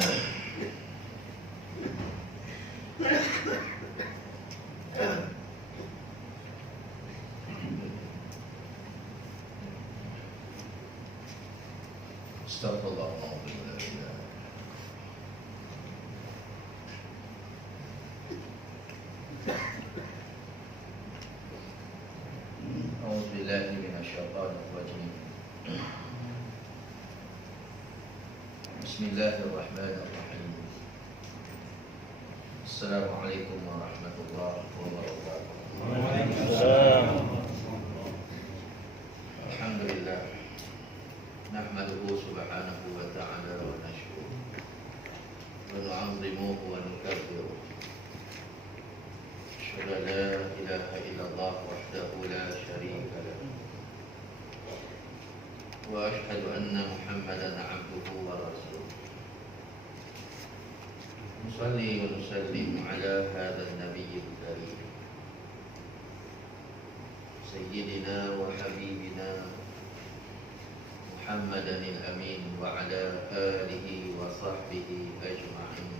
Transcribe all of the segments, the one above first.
Astagfirullahaladzim. A'udzubillahi minasyaitonir rajim. Bismillahirrahmanirrahim. Assalamualaikum warahmatullahi wabarakatuh. Waalaikumsalam. Alhamdulillah. Nahmaduhu subhanahu wa ta'ala wa nashkuruh wa nu'azzimuhu wa nukabbiruh. Asyhadu an la ilaha illallah wahdahu la syarika lahu wa asyhadu anna Muhammadan 'abduhu wa rasuluh. Nusalli wa nusallim ala hadzal nabiyil karim sayyidina wa habibina Muhammadanil amin wa ala alihi wa sahbihi ajma'in.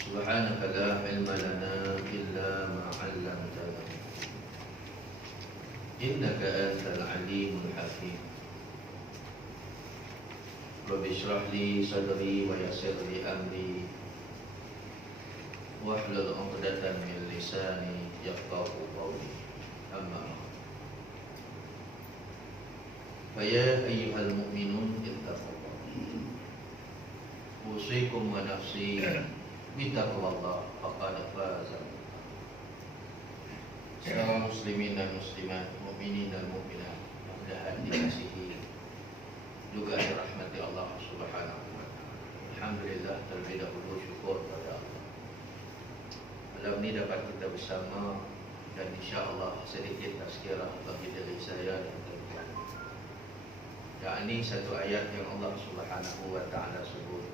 Subhanaka la ilma lana illa ma 'allamtana innaka antal alimul hakim. Rabbi shrah li sadri wa yassir li amri wahlul 'uqdatam min lisani yafqahu qawli. Amma faya ayyuhal mu'minun ittaqullah. Usikum wa nafsi bittaqwallah faqad faza. Salam muslimin dan muslimat, mukminin dan mukminat, mudah-mudahan dikasihi juga dirahmati Allah Subhanahu wa taala. Alhamdulillah, terlebih dahulu syukur pada Allah. Malam ini dapat kita bersama dan insyaallah sedikit tazkirah bagi diri saya dan tuan-tuan. yakni satu ayat yang Allah Subhanahu wa taala sebut.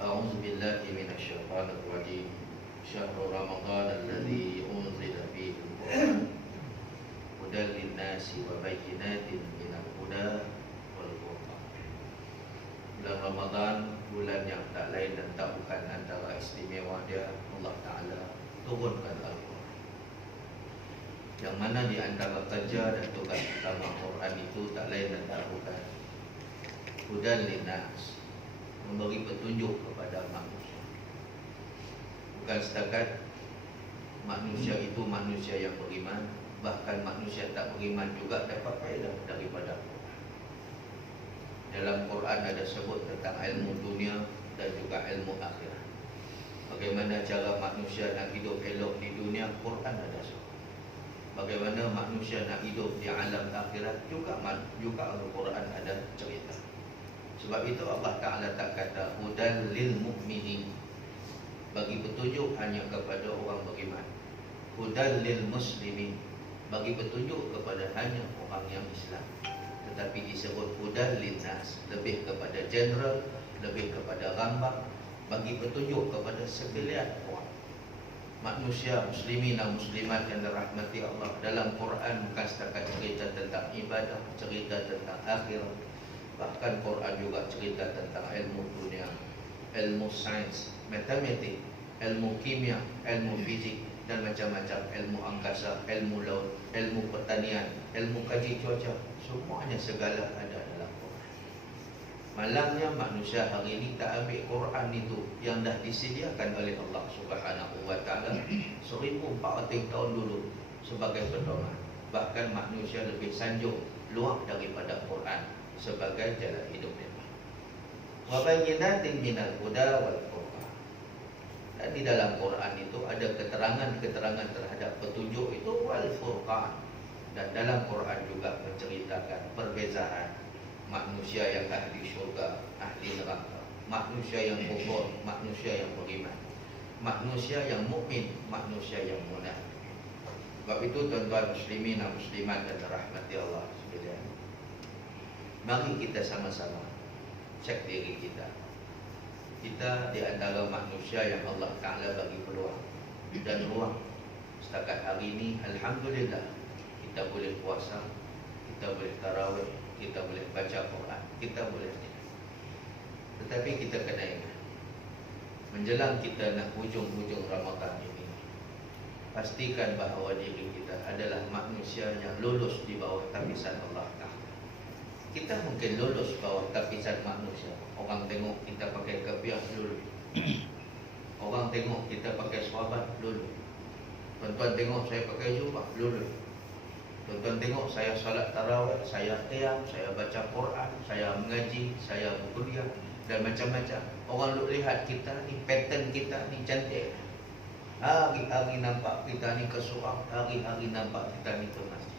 A'udzu billahi minasyaitonir rajim. Syahrul Ramadan alladzi unzila fihi al-Qur'an hudan lin-nasi wa bayyinatin minal huda wal furqan. Bulan Ramadan, bulan yang tak lain dan tak bukan antara istimewa dia Allah Taala turunkan Al-Quran. Yang mana di antara kerja dan tugas utama Quran itu tak lain dan tak bukan hudan linnas, memberi petunjuk kepada manusia. Bukan setakat manusia itu manusia yang beriman, bahkan manusia tak beriman juga dapat faedah daripada Quran. Dalam Quran ada sebut tentang ilmu dunia dan juga ilmu akhirat. Bagaimana cara manusia nak hidup elok di dunia, Quran ada sebut. Bagaimana manusia nak hidup di alam akhirat, juga Al-Quran ada cerita. Sebab itu Allah Ta'ala tak kata hudan lil mu'minin, bagi petunjuk hanya kepada orang beriman. Hudan lil muslimin, bagi petunjuk kepada hanya orang yang Islam. Tetapi disebut hudan lin nas, lebih kepada general, lebih kepada rambang, bagi petunjuk kepada sekalian orang manusia, muslimin dan muslimat yang dirahmati Allah. Dalam Quran bukan setakat cerita tentang ibadah, cerita tentang akhirat. Bahkan Quran juga cerita tentang ilmu dunia, ilmu sains, matematik, ilmu kimia, ilmu fizik dan macam-macam, ilmu angkasa, ilmu laut, ilmu pertanian, ilmu kaji cuaca. Semuanya segala ada dalam Quran. Malangnya manusia hari ini tak ambil Quran itu yang dah disediakan oleh Allah Subhanahu wa taala 1400 tahun dulu sebagai pedoman. Bahkan manusia lebih sanjung luar daripada Quran sebagai jalan hidup mereka. Wa bayyinatin minal huda wal furqan. Dan di dalam Quran itu ada keterangan-keterangan terhadap petunjuk itu wal furqan. Dan dalam Quran juga menceritakan perbezaan manusia yang ahli syurga, ahli neraka, manusia yang kufur, manusia yang beriman, manusia yang mukmin, manusia yang munafik. Sebab itu tuan-tuan muslimin dan muslimat dan rahmati Allah sekalian, mari kita sama-sama cek diri kita. Kita di antara manusia yang Allah Ta'ala bagi peluang dan ruang. Setakat hari ini alhamdulillah kita boleh puasa, kita boleh tarawih, kita boleh baca Quran, kita boleh Tetapi kita kena ingat, menjelang kita nak hujung-hujung Ramadan ini, pastikan bahawa diri kita adalah manusia yang lulus di bawah tapisan Allah Ta'ala. Kita mungkin lulus bawah tapisan manusia. Orang tengok kita pakai kafiah, lulus. Orang tengok kita pakai sahabat, lulus. Tuan-tuan tengok saya pakai jubah, lulus. Tuan-tuan tengok saya salat tarawih, saya qiyam, saya baca Quran, saya mengaji, saya berkuliah dan macam-macam. Orang lihat kita ni, pattern kita ni cantik. Hari-hari nampak kita ni ke surau, hari-hari nampak kita ni ke masjid.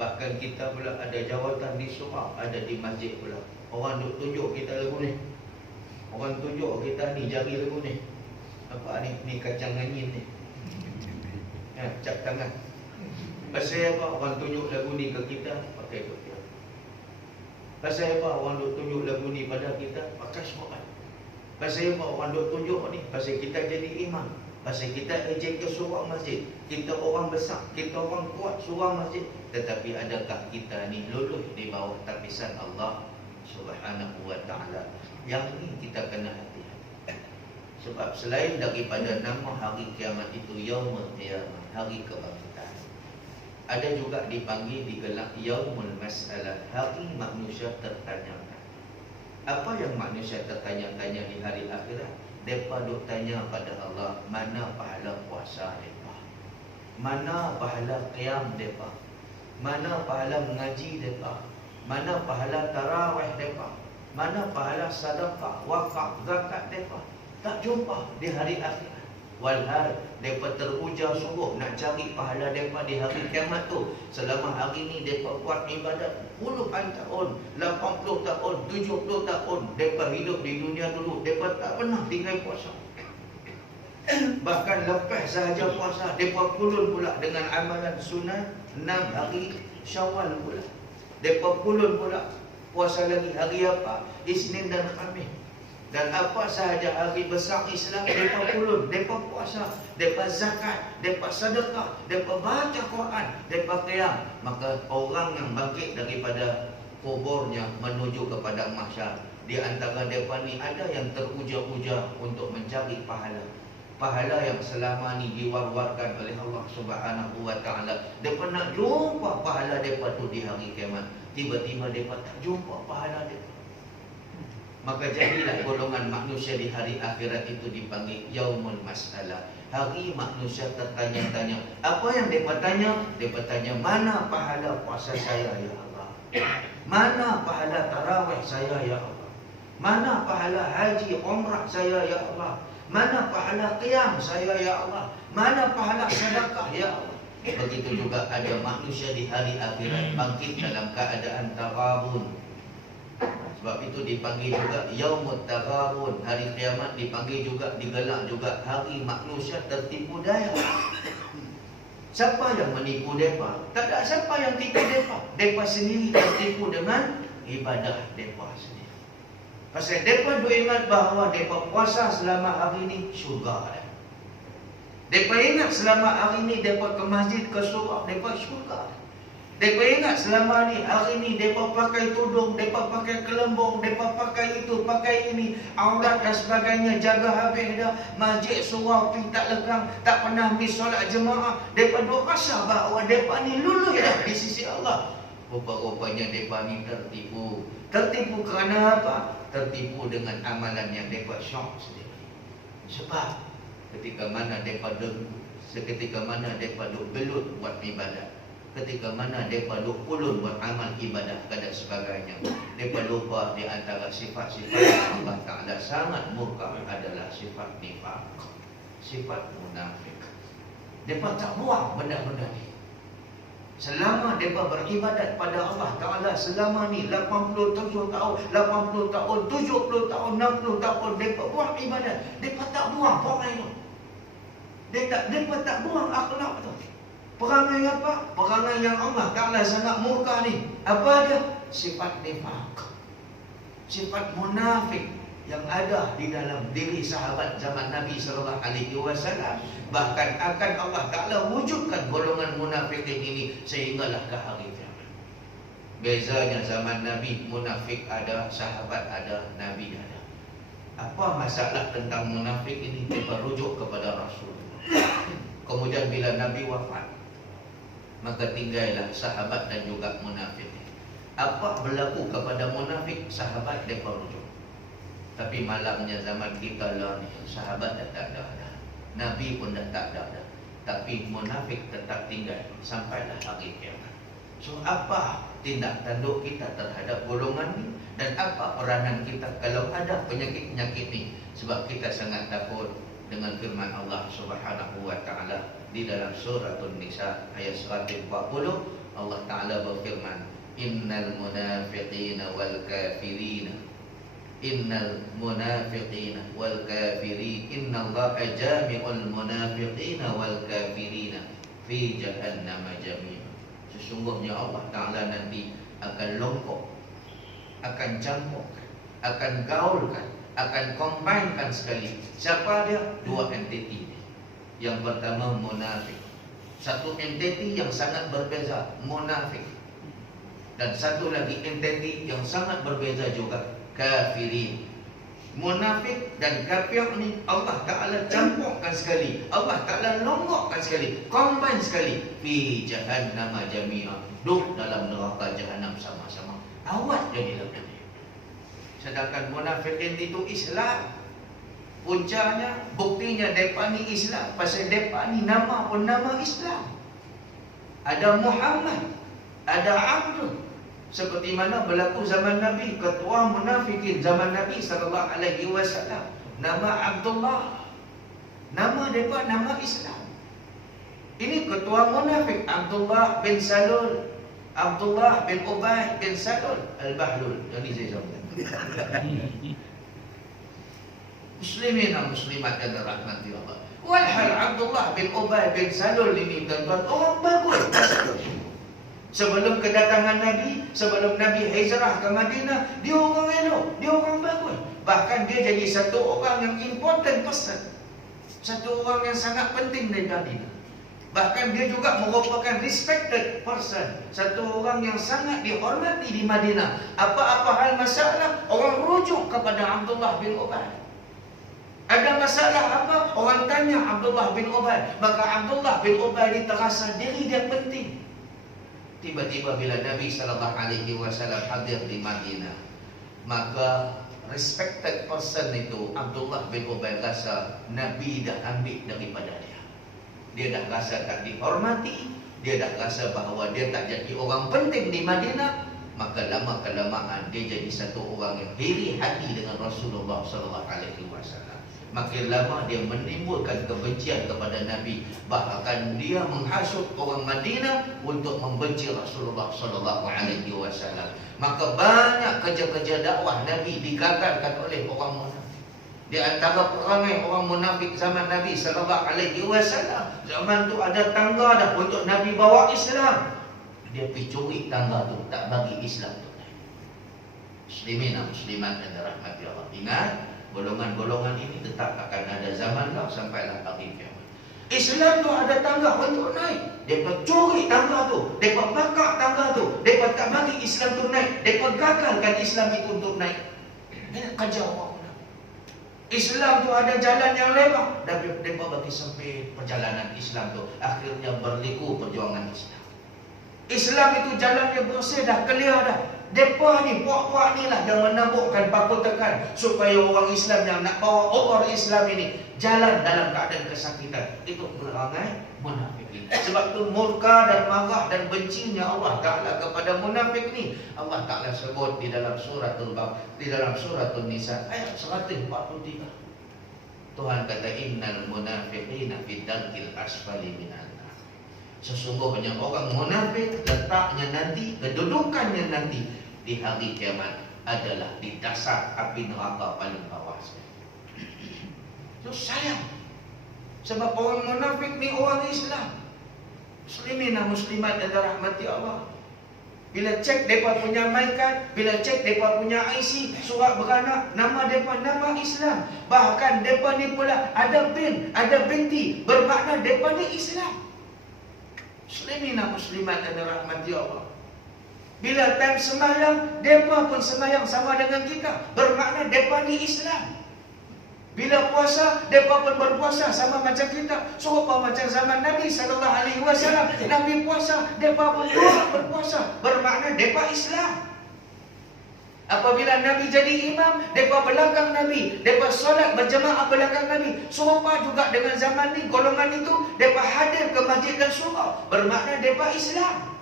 Bahkan kita pula ada jawatan di surau, ada di masjid pula. Orang duk tunjuk kita lagu ni. Orang tunjuk kita ni jari lagu ni. Apa ni? Ni kacang angin ni. Cap tangan. Pasal apa orang tunjuk lagu ni ke kita? Pakai kopiah. Pasal apa orang duk tunjuk lagu ni pada kita? Pakai semuanya. Pasal apa orang duk tunjuk ni? Pasal kita jadi imam. Pasal kita ejek ke surau masjid. Kita orang besar, kita orang kuat surau masjid. Tetapi adakah kita ni lulus di bawah tapisan Allah Subhanahu wa ta'ala? Yang ni kita kena hati-hati. Sebab selain daripada nama hari kiamat itu Yaumul Qiyamah, hari kebangkitan, ada juga dipanggil, digelar Yaumul Mas'alah, hari manusia tertanya-tanya. Apa yang manusia tertanya-tanya di hari akhirat? Mereka duk tanya pada Allah, mana pahala puasa mereka? Mana pahala qiyam mereka? Mana pahala mengaji mereka? Mana pahala tarawih mereka? Mana pahala sedekah, wakaf, zakat mereka? Tak jumpa di hari akhirat. Walhal mereka teruja sungguh nak cari pahala mereka di hari kiamat tu. Selama hari ni mereka buat ibadat puluhan tahun, 80 tahun, 70 tahun mereka hidup di dunia dulu, mereka tak pernah tinggal puasa. Bahkan lepas sahaja puasa, mereka kulun pula dengan amalan sunat 6 hari Syawal pula. Mereka kulun pula puasa lagi hari apa? Isnin dan Khamis. Dan apa sahaja hari besar Islam, mereka kulun, mereka puasa, mereka zakat, mereka sedekah, mereka baca Quran, mereka qiyam. Maka orang yang bangkit daripada kuburnya menuju kepada mahsyar, di antara mereka ni ada yang teruja-uja untuk mencari pahala. Pahala yang selama ni diwar-warkan oleh Allah Subhanahu wa ta'ala. Mereka nak jumpa pahala mereka tu di hari kiamat. Tiba-tiba mereka tak jumpa pahala mereka. Maka jadilah golongan manusia di hari akhirat itu dipanggil Yaumul Mas'alah, hari manusia tertanya-tanya. Apa yang mereka tanya? Mereka tanya, mana pahala puasa saya ya Allah? Mana pahala tarawih saya ya Allah? Mana pahala haji umrah saya ya Allah? Mana pahala qiyam saya ya Allah? Mana pahala sedekah ya Allah? Begitu juga ada manusia di hari akhirat bangkit dalam keadaan taghabun. Sebab itu dipanggil juga Yaumut Taghabun, hari kiamat dipanggil juga, digelar juga hari manusia tertipu daya. Siapa yang menipu mereka? Tak ada siapa yang tipu mereka. Mereka sendiri tertipu dengan ibadah mereka sendiri. Pasal mereka duk ingat bahawa mereka puasa selama hari ini syurga. Mereka ingat selama hari ini mereka ke masjid, ke surau, mereka syurga. Mereka ingat selama ni, hari ni mereka pakai tudung, mereka pakai kelembung, mereka pakai itu, pakai ini, aurat dan sebagainya, jaga habis dah. Masjid, surau, pergi tak lekang, tak pernah miss solat jemaah. Mereka duk rasa bahawa mereka ni lulus dah di sisi Allah. Rupa-rupanya mereka ni tertipu. Tertipu kerana apa? Tertipu dengan amalan yang mereka syok sendiri. Sebab ketika mana mereka dengku, seketika mana mereka duk belut buat ibadat, ketika mana mereka duk ulun buat amal ibadah dan sebagainya, mereka lupa di antara sifat-sifat yang Allah Ta'ala sangat murka adalah sifat nifaq, sifat munafik. Mereka tak buang benda-benda ni. Selama mereka beribadat pada Allah Ta'ala selama ni 87 tahun, 80 tahun, 70 tahun, 60 tahun mereka buang ibadat, mereka tak buang perangai tu. Mereka tak buang akhlak tu. Perangai apa? Perangai yang Allah Ta'ala sangat murka ni. Apa dia? Sifat nifaq, sifat munafik yang ada di dalam diri sahabat zaman Nabi SAW. Bahkan akan Allah Ta'ala wujudkan golongan munafikin ini sehinggalah ke hari kiamat. Bezanya zaman Nabi, munafik ada, sahabat ada, Nabi ada. Apa masalah tentang munafik ini? Mereka rujuk kepada Rasul. Kemudian bila Nabi wafat, maka tinggallah sahabat dan juga munafik. Apa berlaku kepada munafik? Sahabat mereka rujuk. Tapi malangnya zaman kita lah ni, sahabat dah tak ada dah, Nabi pun dah tak ada dah, tapi munafik tetap tinggal sampailah hari kiamat. So apa tindak tanduk kita terhadap golongan ni, dan apa peranan kita kalau ada penyakit-penyakit ni? Sebab kita sangat takut dengan firman Allah Subhanahu wa taala di dalam surah An-Nisa ayat 140. Allah taala berfirman, innal munafiqina wal kafirina, innal munafiqina wal kafirin, innallaha jami'ul munafiqina wal kafirina fi jahannam jami'an. Sesungguhnya Allah Ta'ala nanti akan longkok, akan campurkan, akan gaulkan, akan combinekan sekali. Siapa dia? Dua entiti. Yang pertama munafik, satu entiti yang sangat berbeza, munafik. Dan satu lagi entiti yang sangat berbeza juga, kafirin. Munafik dan kafir ni Allah Ta'ala campurkan sekali, Allah Ta'ala longgokkan sekali, combine sekali. Fi jahannam jami'ah, duduk dalam neraka jahannam sama-sama. Awak jadi lebih. Sedangkan munafikin itu Islam. Puncanya, buktinya mereka ni Islam, pasal mereka ni nama pun nama Islam. Ada Muhammad, ada Abdul. Seperti mana berlaku zaman Nabi, ketua munafikin zaman Nabi SAW, nama Abdullah. Nama mereka nama Islam. Ini ketua munafik, Abdullah bin Salul, Abdullah bin Ubay bin Salul Al-Bahlul. Jadi saya sampaikan. Muslimin dan muslimat yang dirahmati Allah. Walhal Abdullah bin Ubay bin Salul ini tuan-tuan orang bagus. Sebelum kedatangan Nabi, sebelum Nabi hijrah ke Madinah, dia orang elok, dia orang bagus. Bahkan dia jadi satu orang yang important person, satu orang yang sangat penting di Madinah. Bahkan dia juga merupakan respected person, satu orang yang sangat dihormati di Madinah. Apa-apa hal masalah, orang rujuk kepada Abdullah bin Ubay. Ada masalah apa? Orang tanya Abdullah bin Ubay. Maka Abdullah bin Ubay dia terasa diri dia penting. Tiba-tiba bila Nabi SAW hadir di Madinah, maka respected person itu Abdullah bin Ubay rasa Nabi dah ambil daripada dia. Dia dah rasa tak dihormati, dia dah rasa bahawa dia tak jadi orang penting di Madinah. Maka lama-kelamaan dia jadi satu orang yang iri hati dengan Rasulullah SAW. Makin lama dia menimbulkan kebencian kepada Nabi. Bahkan dia menghasut orang Madinah untuk membenci Rasulullah SAW. Maka banyak kerja-kerja dakwah Nabi digagalkan oleh orang munafik. Di antara perangai orang munafik zaman Nabi SAW, zaman tu ada tangga dah untuk Nabi bawa Islam, dia pergi curi tangga tu, tak bagi Islam tu. Muslimin dan muslimat yang dirahmati Allah, ingat, golongan-golongan ini tetap akan ada zaman lah sampailah hari kiamat. Islam tu ada tangga untuk naik, mereka curi tangga tu, mereka bakar tangga tu, mereka tak bagi Islam tu naik, mereka gagalkan Islam itu untuk naik. Ini kerja orang. Islam tu ada jalan yang lebar, dan mereka bagi sampai perjalanan Islam tu, akhirnya berliku perjuangan Islam. Islam itu jalan yang bersih dah, clear dah. Mereka ni, puak-puak ni lah yang menabukkan paku tekan supaya orang Islam yang nak bawa orang Islam ini jalan dalam keadaan kesakitan. Itu perangai munafik ini. Sebab tu murka dan marah dan bencinya Allah Ta'ala kepada munafik ni, Allah Ta'ala sebut di dalam surah An-Nisa ayat 143. Tuhan kata, innal munafiqina fi darkil asfali minan nar. Sesungguhnya orang munafik letaknya nanti, kedudukannya nanti di hari kiamat adalah di dasar api neraka paling bawah. Itu sayang. Sebab orang munafik ni orang Islam. Muslimin dan muslimat yang dirahmati Allah. Bila cek mereka punya MyCard, bila cek mereka punya IC, surat beranak, nama mereka nama Islam. Bahkan mereka ni pula ada bin, ada binti, bermakna mereka ni Islam. Muslimin dan muslimat yang dirahmati Allah. Bila time sembahyang, mereka pun sembahyang sama dengan kita, bermakna mereka ni Islam. Bila puasa, mereka pun berpuasa sama macam kita. Serupa macam zaman Nabi SAW. Nabi puasa, mereka pun berpuasa. Bermakna mereka Islam. Apabila Nabi jadi imam, mereka belakang Nabi. Mereka solat berjemaah belakang Nabi. Serupa juga dengan zaman ni, golongan itu, mereka hadir ke masjid dan surau. Bermakna mereka Islam.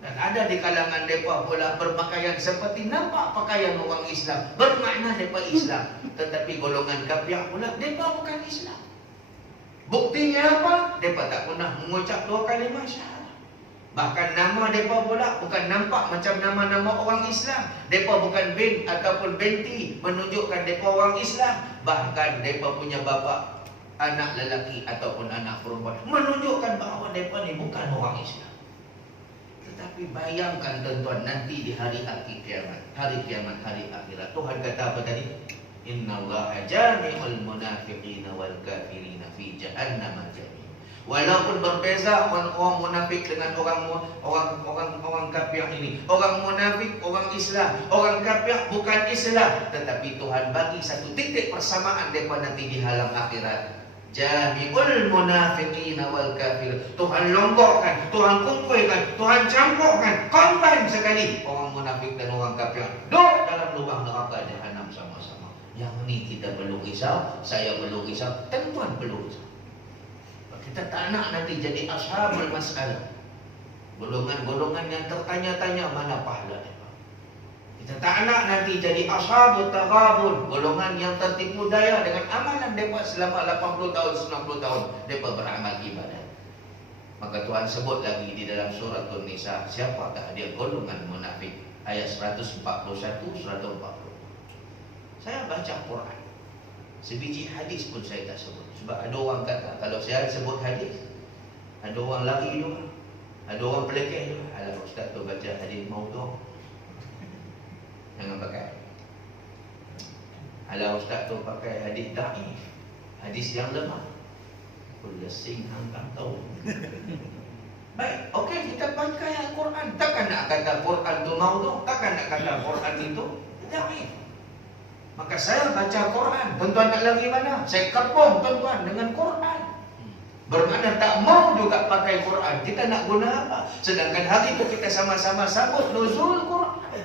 Dan ada di kalangan mereka pula berpakaian seperti nampak pakaian orang Islam. Bermakna mereka Islam. Tetapi golongan kafir pula, mereka bukan Islam. Buktinya apa? Mereka tak pernah mengucap 2 kalimah syahadat. Bahkan nama mereka pula bukan nampak macam nama-nama orang Islam. Mereka bukan bin ataupun binti menunjukkan mereka orang Islam. Bahkan mereka punya bapa, anak lelaki ataupun anak perempuan, menunjukkan bahawa mereka ni bukan orang Islam. Tetapi bayangkan tuan-tuan, nanti di hari akhir kiamat, hari kiamat, hari akhirat, Tuhan kata apa tadi? Innallaha jami'ul munafiqina wal kafirina fi jahannam jami'an. Walaupun berbeza orang munafik dengan orang kafir ini. Orang munafik, orang Islam, orang kafir bukan Islam, tetapi Tuhan bagi satu titik persamaan mereka nanti di alam akhirat. Jami'ul munafiqina wal kafir. Tuhan lompokkan, Tuhan kumpulkan, Tuhan campurkan, combine sekali orang munafik dan orang kafir duduk dalam lubang neraka jahanam sama-sama. Yang ni kita perlu risau, saya perlu risau, tuan-tuan perlu risau. Kita tak nak nanti jadi ashabul masalah, golongan-golongan yang tertanya-tanya mana pahala mereka. Kita tak nak nanti jadi ashabut taghabun, golongan yang tertipu daya dengan amalan mereka selama 80 tahun, 90 tahun mereka beramal ibadat. Maka Tuhan sebut lagi di dalam surah An-Nisa, siapakah dia golongan munafik? Ayat 141, 140. Saya baca Quran, sebiji hadis pun saya tak sebut. Sebab ada orang kata, kalau saya sebut hadis, ada orang lari juga, ada orang pelekeh juga. Alah ustaz tu baca hadis maudhu'. Jangan pakai. Alah ustaz tu pakai hadis dhaif, hadis yang lemah. Kulasing hang tahu. Baik, okey, kita pakai Al-Quran. Takkan nak kata Quran tu maudhu', takkan nak kata Quran itu dhaif. Maka saya baca Quran. Tuan-tuan nak lari mana? Saya kepung tuan-tuan dengan Quran. Bermakna tak mau juga pakai Quran. Kita nak guna apa? Sedangkan hari itu kita sama-sama sambut nuzul Quran.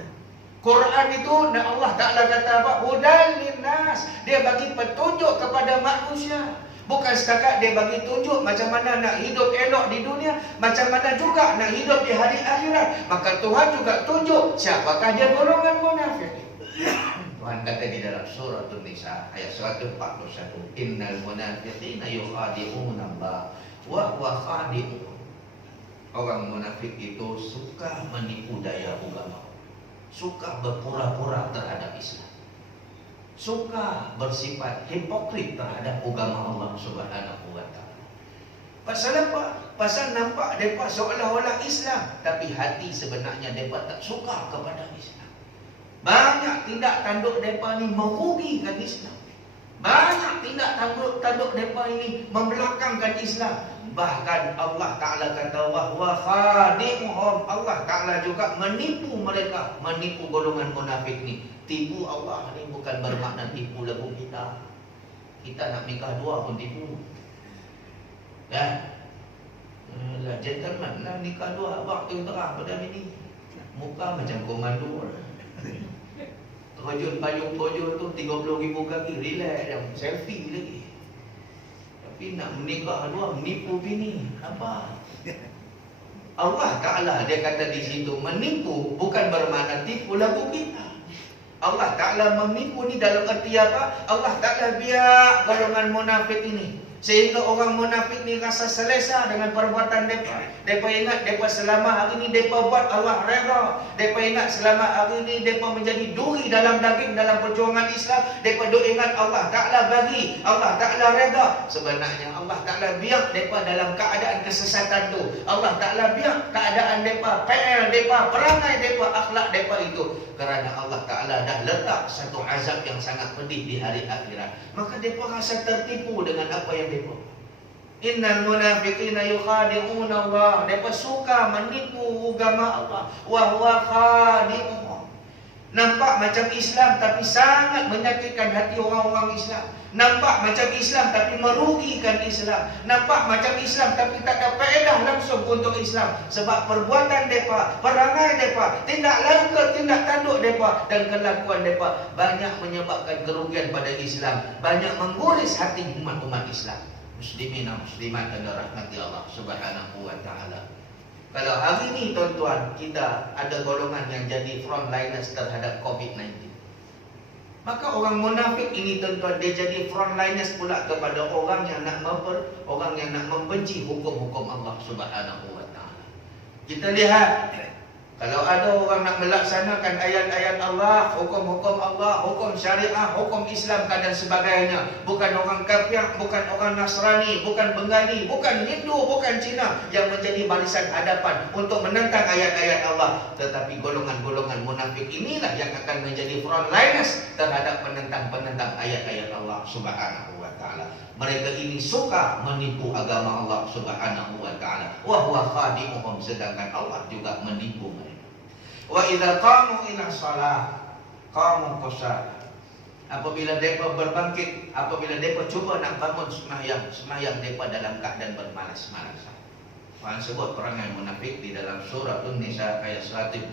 Quran itu Allah Ta'ala kata apa? Hudan linnas. Dia bagi petunjuk kepada manusia. Bukan setakat dia bagi tunjuk macam mana nak hidup elok di dunia, macam mana juga nak hidup di hari akhirat. Maka Tuhan juga tunjuk siapakah dia golongan munafik. Tuhan kata di dalam surah An-Nisa ayat 141, innal munafiqina yukhadi'una Allah wa huwa khadi'uhum. Orang munafik itu suka menipu daya agama, suka berpura-pura terhadap Islam, suka bersifat hipokrit terhadap agama Allah Subhanahu wa taala. Pasal apa? Pasal nampak mereka seolah-olah Islam, tapi hati sebenarnya mereka tak suka kepada Islam. Banyak tindak tanduk mereka ni merugikan Islam. Banyak tindak tanduk mereka ini membelakangkan Islam. Bahkan Allah Ta'ala kata wahwa khadi'uhum. Allah Ta'ala juga menipu mereka, menipu golongan munafik ni. Tipu Allah ni bukan bermakna tipu lagu kita. Kita nak nikah dua pun tipu. Ya. Lah gentleman lah nikah dua abang tu terang pada bini. Muka macam komando. Terjun payung tojo tu 30,000 kaki, relax dah, selfie lagi. Tapi nak menikah dua, menipu bini. Apa? Allah Ta'ala dia kata di situ, menipu bukan bermakna tipu lagu kita. Allah Ta'ala menipu ni dalam arti apa? Allah Ta'ala biar golongan munafik ini, sehingga orang munafik ni rasa selesa dengan perbuatan mereka. Mereka ingat mereka selama hari ini mereka buat Allah redha. Mereka ingat selama hari ini mereka menjadi duri dalam daging dalam perjuangan Islam. Mereka duk ingat Allah Ta'ala bagi, Allah Ta'ala redha. Sebenarnya Allah Ta'ala biar mereka dalam keadaan kesesatan tu. Allah Ta'ala biar keadaan mereka, PL mereka, perangai mereka, akhlak mereka itu. Kerana Allah Ta'ala dah letak satu azab yang sangat pedih di hari akhirat. Maka mereka rasa tertipu dengan apa yang mereka. Innal munafiqina yukhadi'una Allah. Mereka suka menipu agama Allah. Wa huwa khadi'uhum. Nampak macam Islam tapi sangat menyakitkan hati orang-orang Islam. Nampak macam Islam tapi merugikan Islam. Nampak macam Islam tapi tak ada faedah langsung untuk Islam. Sebab perbuatan mereka, perangai mereka, tindak langkah, tindak tanduk mereka dan kelakuan mereka banyak menyebabkan kerugian pada Islam. Banyak mengguris hati umat-umat Islam. Muslimin dan muslimat dan rahmati Allah Subhanahu wa ta'ala. Kalau hari ini tuan-tuan, kita ada golongan yang jadi frontliners terhadap COVID-19. Maka orang munafik ini tuan-tuan, dia jadi frontliners pula kepada orang yang nak membenci hukum-hukum Allah Subhanahu wa ta'ala. Kita lihat, kalau ada orang nak melaksanakan ayat-ayat Allah, hukum-hukum Allah, hukum syariah, hukum Islam dan sebagainya, bukan orang kafir, bukan orang Nasrani, bukan Bengali, bukan Hindu, bukan Cina yang menjadi barisan hadapan untuk menentang ayat-ayat Allah, tetapi golongan-golongan munafik inilah yang akan menjadi frontliners terhadap penentang-penentang ayat-ayat Allah Subhanahu wa ta'ala. Mereka ini suka menipu agama Allah Subhanahu wa ta'ala. Wa huwa khadi'uhum, sedangkan Allah juga menipu mereka. Wa idza qamu ila shalah qamu qusala. Apabila mereka berbangkit, apabila mereka cuba nak bangun sembahyang mereka dalam keadaan bermalas-malasan. Tuhan sebut perangai munafik di dalam surah An-Nisa ayat 141.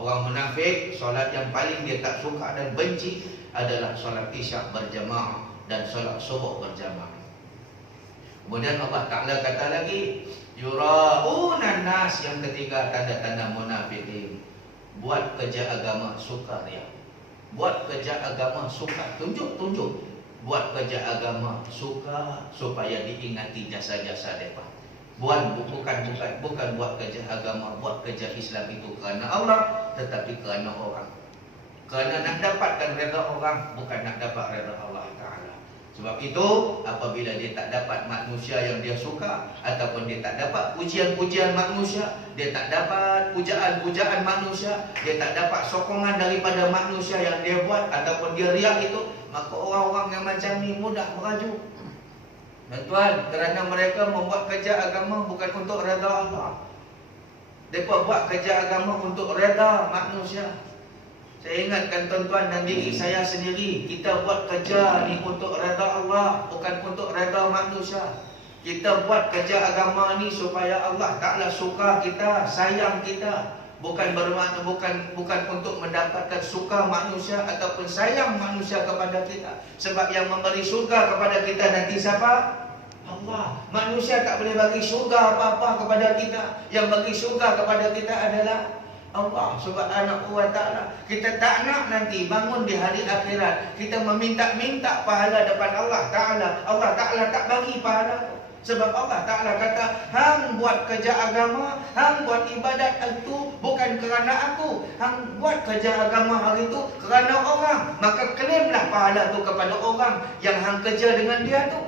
Orang munafik, solat yang paling dia tak suka dan benci adalah solat isyak berjamaah dan solat subuh berjamaah. Kemudian Allah Ta'ala kata lagi, yura'unan nas, yang ketiga tanda-tanda munafikin. Buat kerja agama suka riya. Buat kerja agama suka tunjuk-tunjuk. Buat kerja agama suka supaya diingati jasa-jasa mereka. Bukan buat kerja agama, buat kerja Islam itu kerana Allah, tetapi kerana orang. Kerana nak dapatkan redha orang, bukan nak dapat redha Allah Ta'ala. Sebab itu, apabila dia tak dapat manusia yang dia suka, ataupun dia tak dapat pujian-pujian manusia, dia tak dapat pujaan-pujaan manusia, dia tak dapat sokongan daripada manusia yang dia buat, ataupun dia riak itu, maka orang-orang yang macam ni mudah merajuk. Dan tuan, kerana mereka membuat kerja agama bukan untuk redha Allah. Mereka buat kerja agama untuk redha manusia. Saya ingatkan tuan-tuan dan diri saya sendiri, kita buat kerja ni untuk redha Allah, bukan untuk redha manusia. Kita buat kerja agama ni supaya Allah Ta'ala suka kita, sayang kita. Bukan bermakna bukan untuk mendapatkan suka manusia ataupun sayang manusia kepada kita. Sebab yang memberi surga kepada kita nanti siapa? Allah. Manusia tak boleh bagi surga apa-apa kepada kita. Yang bagi surga kepada kita adalah Allah Subhanahu wa ta'ala. Kita tak nak nanti bangun di hari akhirat kita meminta-minta pahala depan Allah Ta'ala. Allah Ta'ala tak bagi pahala. Sebab Allah Ta'ala kata, hang buat kerja agama, hang buat ibadat itu bukan kerana aku, hang buat kerja agama hari itu kerana orang. Maka klaimlah pahala tu kepada orang yang hang kerja dengan dia tu.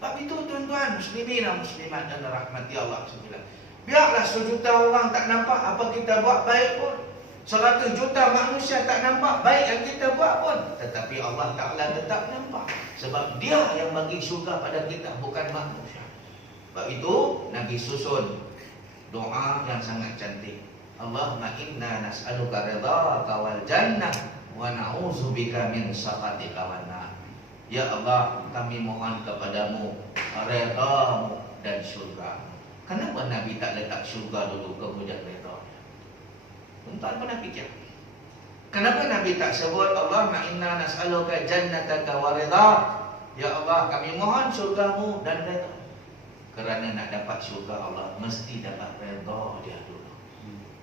Sebab itu tuan-tuan, muslimin dan muslimat dan rahmati Allah sekalian, biarlah sejuta orang tak nampak apa kita buat baik pun, 100 juta manusia tak nampak baik yang kita buat pun, tetapi Allah Ta'ala tetap nampak. Sebab dia yang bagi syurga pada kita, bukan manusia. Sebab itu Nabi susun doa yang sangat cantik. Allahumma inna nas'aluka ridhaka wal jannah wa na'udzubika min sakhatika wan nar. Ya Allah, kami mohon kepadamu redha-Mu dan syurga. Kenapa Nabi tak letak syurga dulu kemudian redha? Tuan-tuan pernah fikir? Kenapa Nabi tak sebut Allahumma inna nas'aluka jannataka wa ridha? Ya Allah, kami mohon syurga-Mu dan redha. Kerana nak dapat syurga Allah, mesti dapat redha dia dulu.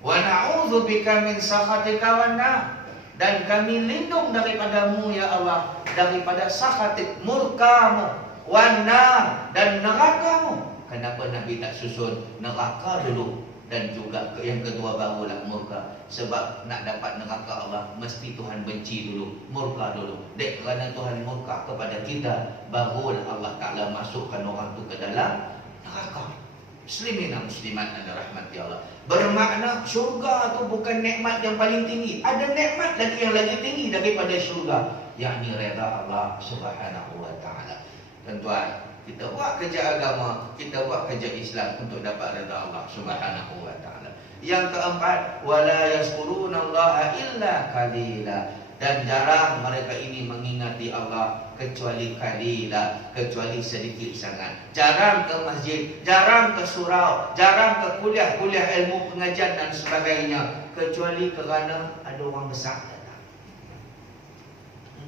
Wa na'udzubika min sakhatika wan nar. Dan kami lindung daripada-Mu ya Allah, daripada sakhatik, murka-Mu, wan nar, dan neraka-Mu. Kenapa Nabi tak susun neraka dulu dan juga yang kedua barulah murka? Sebab nak dapat neraka Allah, mesti Tuhan benci dulu, murka dulu. Dek, kerana Tuhan murka kepada kita, barulah Allah Ta'ala masukkan orang tu ke dalam neraka. Muslimin dan muslimat dan rahmati Allah. Bermakna syurga tu bukan nikmat yang paling tinggi. Ada nikmat lagi yang lagi tinggi daripada syurga, yakni redha Allah Subhanahu wa ta'ala. Tuan-tuan, kita buat kerja agama, kita buat kerja Islam untuk dapat redha Allah Subhanahu wa ta'ala. Yang keempat, wala yazkurunallaha illa qalila, dan jarang mereka ini mengingati Allah kecuali qalila, kecuali sedikit sangat. Jarang ke masjid, jarang ke surau, jarang ke kuliah ilmu pengajian dan sebagainya, kecuali kerana ada orang besar datang.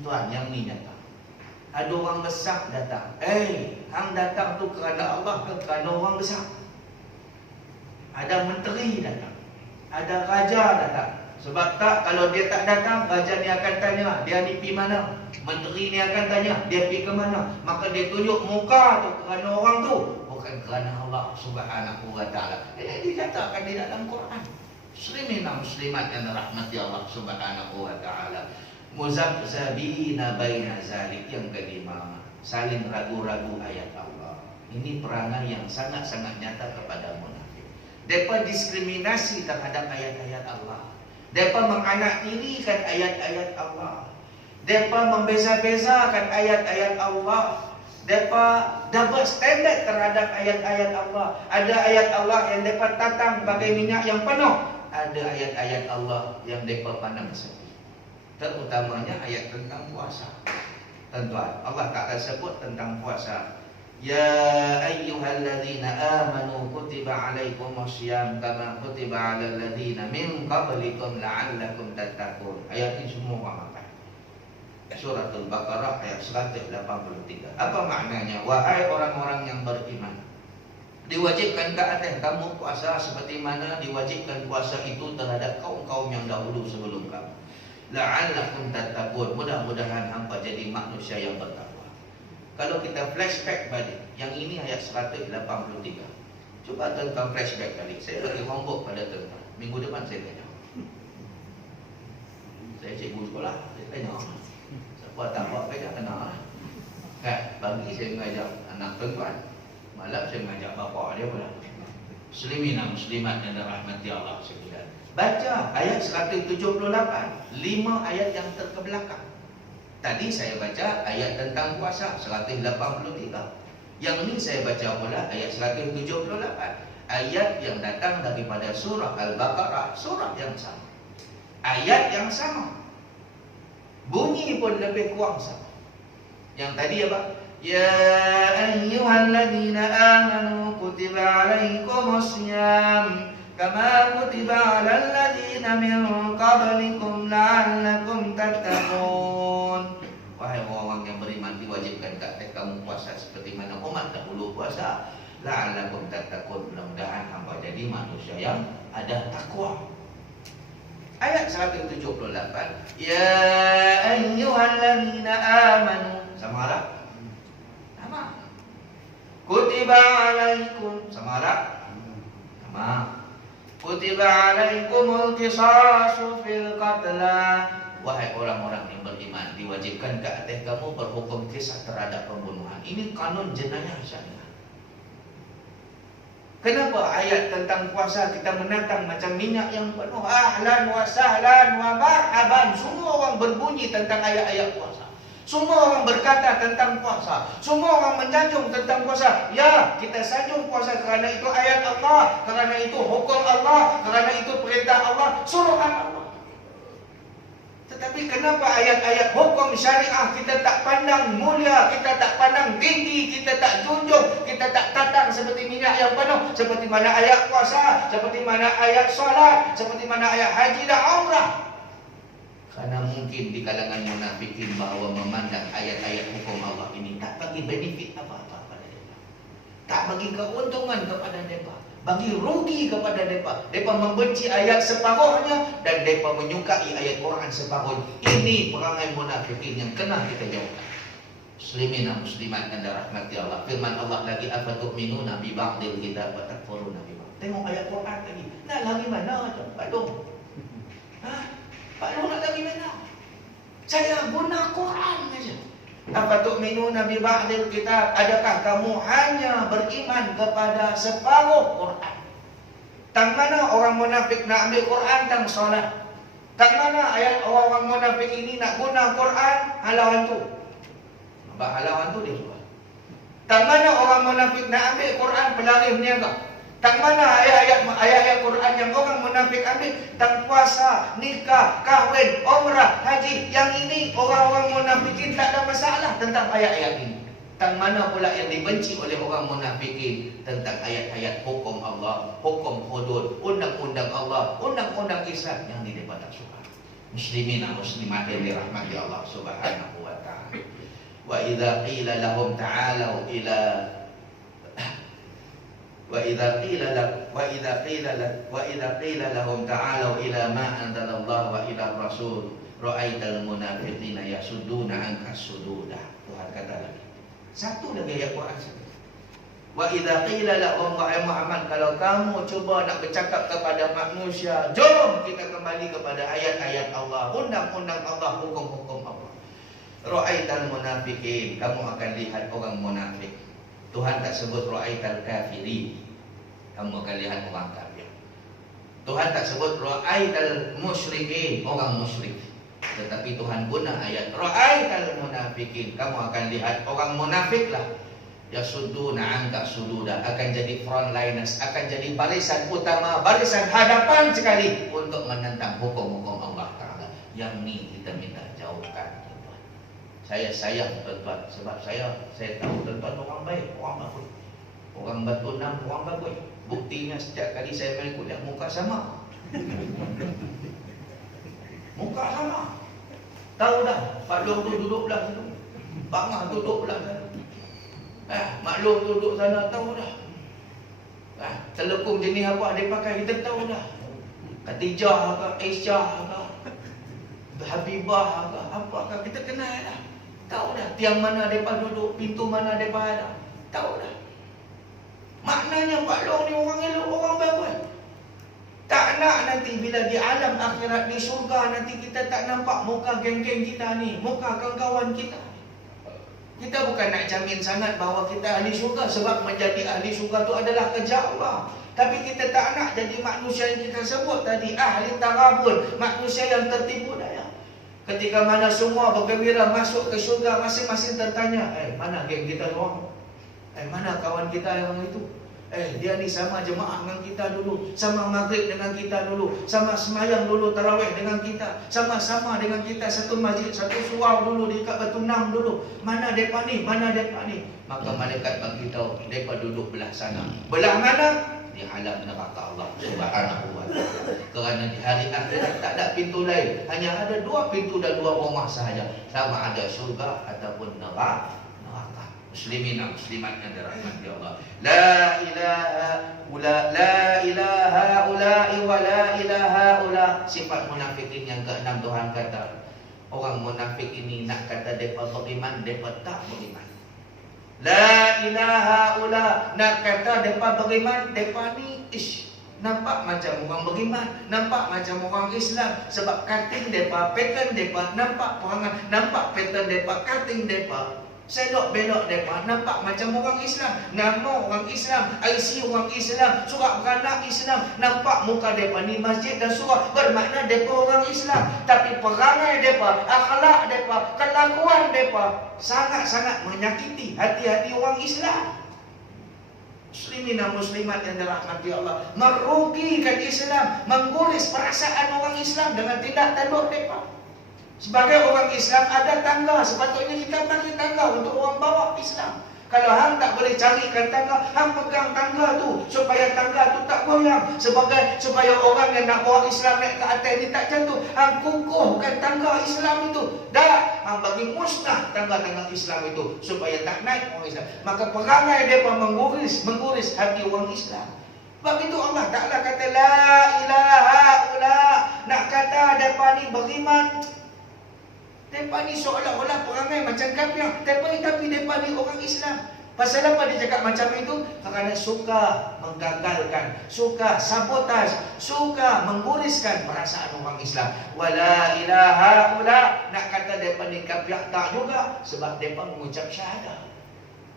Tuan, yang ni datang. Ada orang besar datang. Hang datang tu kerana Allah ke kerana orang besar? Ada menteri datang, ada raja datang. Sebab tak, kalau dia tak datang, raja ni akan tanya, dia ni pergi mana? Menteri ni akan tanya, dia pergi ke mana? Maka dia tunjuk muka tu kerana orang tu, bukan kerana Allah Subhanahu wa ta'ala. Ini dikatakan di dalam Quran. Muslimin dan muslimat yang rahmati Allah Subhanahu wa ta'ala. Muzabzabina baina zalik. Yang kelima, saling ragu-ragu ayat Allah. Ini perangai yang sangat-sangat nyata kepada munafik. Mereka diskriminasi terhadap ayat-ayat Allah. Mereka menganaktirikan ayat-ayat Allah. Mereka membeza-bezakan ayat-ayat Allah. Mereka double standard terhadap ayat-ayat Allah. Ada ayat Allah yang mereka tatang bagai minyak yang penuh. Ada ayat-ayat Allah yang mereka pandang sepi. Terutamanya ayat tentang puasa. Tuan-tuan, Allah Ta'ala sebut tentang puasa. Ya ayyuhalladzina amanu kutiba alaikumussyam kama kutiba alal ladzina min qablikum la'allakum tattaqun. Ayat ini semua orang hafal. Suratul Baqarah ayat 183. Apa maknanya? Wahai orang-orang yang beriman, diwajibkan ke atas kamu puasa seperti mana diwajibkan puasa itu terhadap kaum-kaum yang dahulu sebelum kamu. La'allakum tattaqun. Mudah-mudahan hangpa jadi manusia yang bertakwa. Kalau kita flashback balik, yang ini ayat 183. Cuba tuan-tuan flashback balik. Saya bagi homework pada tuan-tuan. Minggu depan saya tanya. Saya cikgu sekolah, saya tanya. Siapa tak buat kerja kena lah. Kan, pagi saya mengajar anak tuan-tuan, malam saya mengajar bapa dia pula. Muslimin dan muslimat yang dirahmati Allah sekalian. Baca ayat 178, 5 ayat yang terkebelakang. Tadi saya baca ayat tentang puasa 183. Yang ini saya baca pula ayat 178. Ayat yang datang daripada surah Al-Baqarah, surah yang sama. Ayat yang sama. Bunyi pun lebih kurang sama. Yang tadi apa? Ya ayyuhalladzina amanu kutiba alaikumussyam kama kutiba alal ladzina min qablikum la'allakum tattaqun. Wahai orang yang beriman, diwajibkan ke atas kamu puasa seperti mana umat dahulu puasa. La'allakum tattaqun. Mudah-mudahan hamba jadi manusia yang ada takwa. Ayat 178. Ya ayyuhalladzina amanu. Sama tak? Sama. Kutiba alaikum. Sama tak? Sama. Kutiba alaikumul qisasu fil qatla. Wahai orang-orang yang beriman, diwajibkan ke atas kamu berhukum kisah terhadap pembunuhan. Ini kanun jenayah syariah. Kenapa ayat tentang puasa kita menatang macam minyak yang penuh? Ahlan wa sahlan wa marhaban. Semua orang berbunyi tentang ayat-ayat puasa. Semua orang berkata tentang puasa. Semua orang menjanjung tentang puasa. Ya, kita sanjung puasa kerana itu ayat Allah, kerana itu hukum Allah, kerana itu perintah Allah, suruhan Allah. Tetapi kenapa ayat-ayat hukum syariah kita tak pandang mulia, kita tak pandang tinggi, kita tak junjung, kita tak tatang seperti minyak yang penuh, seperti mana ayat puasa, seperti mana ayat solat, seperti mana ayat haji dan umrah. Karena mungkin di kalangan munafikin bahawa memandang ayat-ayat hukum Allah ini tak bagi benefit apa-apa pada mereka, tak bagi keuntungan kepada mereka, bagi rugi kepada mereka. Mereka membenci ayat separuhnya dan mereka menyukai ayat Quran separuh. Ini perangai munafikin yang kena kita jauhkan. Muslimin dan muslimat yang dirahmati Allah. Firman Allah lagi, afatu'minuna bi ba'dil kitab wa takfuruna bi ba'd. Tengok ayat Quran lagi. Nak lari mana tu? Pak Long. Pak Long nak lari mana? Saya guna Quran saja. Afatu'minuna bi ba'dil kitab. Adakah kamu hanya beriman kepada separuh Quran? Tang mana orang munafik nak ambil Quran tang solat? Tang mana ayat orang munafik ini nak guna Quran halau hantu? Halau hantu dia suka. Tang mana orang munafik nak ambil Quran pelari berniaga? Tang mana ayat-ayat Quran yang orang munafik ambil? Tang puasa, nikah, kahwin, umrah, haji. Yang ini orang-orang munafikin tak ada masalah tentang ayat-ayat ini. Tang mana pula yang dibenci oleh orang munafikin tentang ayat-ayat hukum Allah, hukum hudud, undang-undang Allah, undang-undang Islam yang di depan tak suka. Muslimin dan muslimat yang dirahmati Allah Subhanahu wa taala. Wa idza qila lahum ta'alu ila وإذا قيل لهم تعالوا إلى ما أنزل الله وإلى الرسول رأيت المنافقين يصدون عنك الصدودا. Tuhan kata lagi. Satu lagi ayat Quran. Wa idza qila lahum, wahai Muhammad, kalau kamu cuba nak bercakap kepada manusia, jom kita kembali kepada ayat-ayat Allah, undang-undang Allah, hukum-hukum Allah. Ra'aital munafiqin, kamu akan lihat orang munafik. Tuhan tak sebut ra'aital kafirin, kamu akan lihat orang kafir. Tuhan tak sebut ra'aital musyrikin, orang musyrik. Tetapi Tuhan guna ayat ra'aital munafikin, kamu akan lihat orang munafik lah. Yasudduna anka sududa, akan jadi frontliners, akan jadi barisan utama, barisan hadapan sekali untuk menentang hukum-hukum Allah Ta'ala. Yang ni kita minta jauhkan. Saya sayang tuan-tuan, sebab saya tahu tuan-tuan orang baik, orang bagus. Orang Batu Enam, orang bagus. Buktinya setiap kali saya main kuliah, muka sama. Muka sama. Tahu dah, Pak Long tu duduk belah situ, Pak Ngah duduk belah sana. Mak Long duduk sana, tahu dah. Telekung jenis apa dia pakai, kita tahu dah. Khatijah ke, Aisyah ke, Habibah ke, apa ke, kita kenal dah. Tahu dah tiang mana mereka duduk, pintu mana mereka ada. Tahu dah. Maknanya Pak Long ni orang elok, orang bagus. Tak nak nanti bila di alam akhirat, di syurga, nanti kita tak nampak muka geng-geng kita ni, muka kawan-kawan kita. Kita bukan nak jamin sangat bahawa kita ahli syurga, sebab menjadi ahli syurga tu adalah kerja Allah. Tapi kita tak nak jadi manusia yang kita sebut tadi, ahli tarabun, manusia yang tertipu daya. Ketika mana semua bergembira masuk ke syurga, masing-masing tertanya, mana geng kita orang? Mana kawan kita yang itu? Dia ni sama jemaah dengan kita dulu, sama maghrib dengan kita dulu, sama semayang dulu tarawih dengan kita, sama-sama dengan kita satu masjid, satu surau dulu dekat Batu Enam dulu. Mana depa ni? Mana depa ni? Maka malaikat bagi tahu, depa duduk belah sana. Belah mana? Di alam neraka Allah Subhanahu wa taala. Kerana di hari akhirat tak ada pintu lain, hanya ada dua pintu dan dua rumah sahaja, sama ada syurga ataupun neraka. Muslimin dan muslimat yang dirahmati Allah. La ilaha ula'i wa la ilaha ula. Sifat munafikin yang keenam Tuhan kata, orang munafik ini nak kata depa beriman, depa tak beriman. La ilaha ula, nak kata depa beriman, depa ni nampak macam orang beriman, nampak macam orang Islam. Sebab cutting depa, pattern depa, nampak perangai, nampak pattern depa, cutting depa, selok belok depa, nampak macam orang Islam, nama orang Islam, IC orang Islam, surat beranak Islam, nampak muka depa ni masjid dan surau, bermakna depa orang Islam. Tapi perangai depa, akhlak depa, kelakuan depa sangat-sangat menyakiti hati-hati orang Islam. Muslimin dan muslimat yang dirahmati Allah, merugikan Islam, mengguris perasaan orang Islam dengan tindak tanduk depa. Sebagai orang Islam ada tangga, sepatutnya kita bagi tangga untuk orang bawa Islam. Kalau hang tak boleh carikan tangga, hang pegang tangga tu supaya tangga tu tak goyang, supaya orang yang nak bawa Islam naik ke atas ni tak jatuh. Hang kukuhkan tangga Islam itu. Dah, hang bagi musnah tangga-tangga Islam itu supaya tak naik orang Islam. Maka perangai depa mengguris hati orang Islam. Sebab itu Allah Ta'ala kata la ilaha ula, nak kata depa ni beriman, depa ni seolah-olah perangai macam kafir, tapi depa ni orang Islam. Pasal apa dia cakap macam itu? Kerana suka menggagalkan, suka sabotaj, suka mengguriskan perasaan orang Islam. Wala ilaha ula, nak kata depa ni kafir tak juga, sebab depa mengucap syahadah.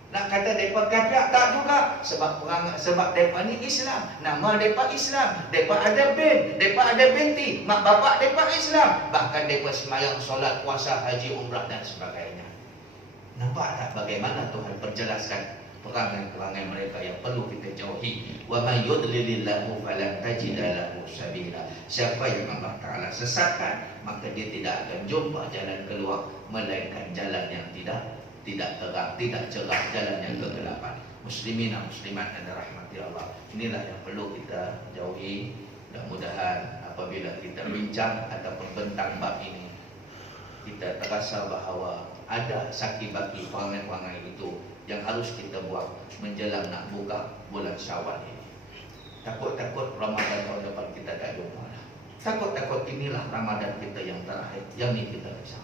Nak kata depa kafir tak juga, sebab depa ni Islam, nama depa Islam, depa ada bin, depa ada binti, mak bapak depa Islam, bahkan depa sembahyang, solat, puasa, haji, umrah dan sebagainya. Nampak tak bagaimana Tuhan perjelaskan perangai-perangai mereka yang perlu kita jauhi. Wa may yudlilillahu falan tajida lahu sabila. Siapa yang Allah Taala sesatkan, maka dia tidak akan jumpa jalan keluar melainkan jalan yang tidak terang, tidak cerah, jalan yang kegelapan. Muslimin dan muslimat yang dirahmati Allah, inilah yang perlu kita jauhi. Mudah-mudahan apabila kita bincang ataupun tentang bab ini, kita terasa bahawa ada saki-baki perangai-perangai itu yang harus kita buat menjelang nak buka bulan Syawal ini. Takut-takut Ramadan tahun depan kita tak jumpa lah. Takut-takut inilah Ramadan kita yang terakhir, yang ini kita risau.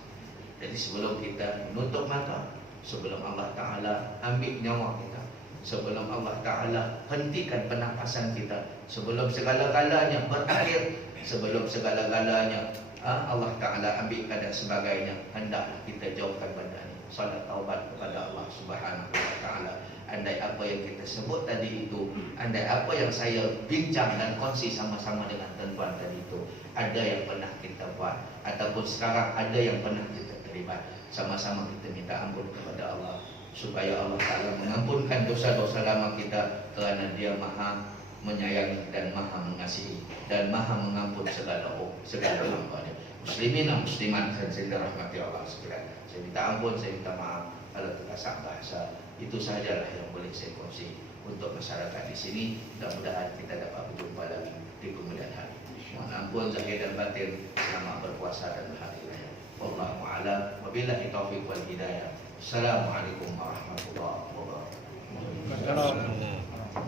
Jadi sebelum kita menutup mata, sebelum Allah Ta'ala ambil nyawa kita, sebelum Allah Ta'ala hentikan pernafasan kita, sebelum segala-galanya berakhir, sebelum segala-galanya Allah Ta'ala ambil keadaan sebagainya, hendaklah kita jauhkan benda ini. Salat taubat kepada Allah Subhanahu Wa Ta'ala. Andai apa yang kita sebut tadi itu, andai apa yang saya bincang dan kongsi sama-sama dengan tuan-tuan tadi itu, ada yang pernah kita buat ataupun sekarang ada yang pernah kita terlibat, sama-sama kita minta ampun kepada Allah supaya Allah Ta'ala mengampunkan dosa-dosa lama kita, kerana Dia Maha menyayangi dan Maha mengasihi dan Maha mengampun segala hamba-Nya. Muslimin dan muslimat yang dirahmati Allah sekalian, saya minta ampun, saya minta maaf kalau terkasar bahasa. Itu sahajalah yang boleh saya kongsi untuk masyarakat di sini. Mudah-mudahan kita dapat berjumpa lagi di kemudian hari. Mohon ampun zahir dan batin. Selamat berpuasa dan berhari raya. Wallahu a'lam. Wabillahi taufiq wal hidayah. Assalamualaikum warahmatullahi wabarakatuh.